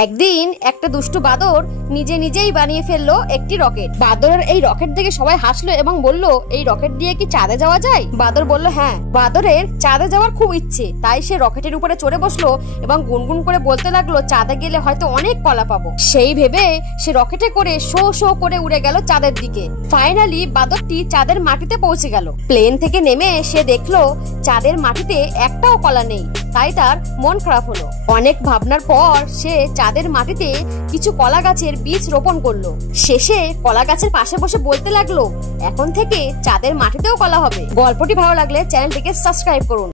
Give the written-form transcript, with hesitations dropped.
একদিন একটা দুষ্টু বাদর নিজে নিজেই বানিয়ে ফেললো একটি রকেট। বাদরের এই রকেট দেখে সবাই হাসলো এবং বলল, এই রকেট দিয়ে কি চাঁদে যাওয়া যায়? বাদর বলল, হ্যাঁ। বাদরের চাঁদে যাওয়ার খুব ইচ্ছে, তাই সে রকেটের উপরে চড়ে বসলো এবং গুনগুন করে বলতে লাগলো, চাঁদে গেলে হয়তো অনেক কলা পাবো। সেই ভেবে সে রকেটে করে শো শো করে উড়ে গেল চাঁদের দিকে। ফাইনালি বাদরটি চাঁদের মাটিতে পৌঁছে গেল। প্লেন থেকে নেমে সে দেখলো চাঁদের মাটিতে একটাও কলা নেই, তাই তার মন খারাপ হলো। অনেক ভাবনার পর সে চাঁদের মাটিতে কিছু কলা গাছের বীজ রোপণ করলো। শেষে কলা গাছের পাশে বসে বলতে লাগলো, এখন থেকে চাঁদের মাটিতেও কলা হবে। গল্পটি ভালো লাগলে চ্যানেলটিকে সাবস্ক্রাইব করুন।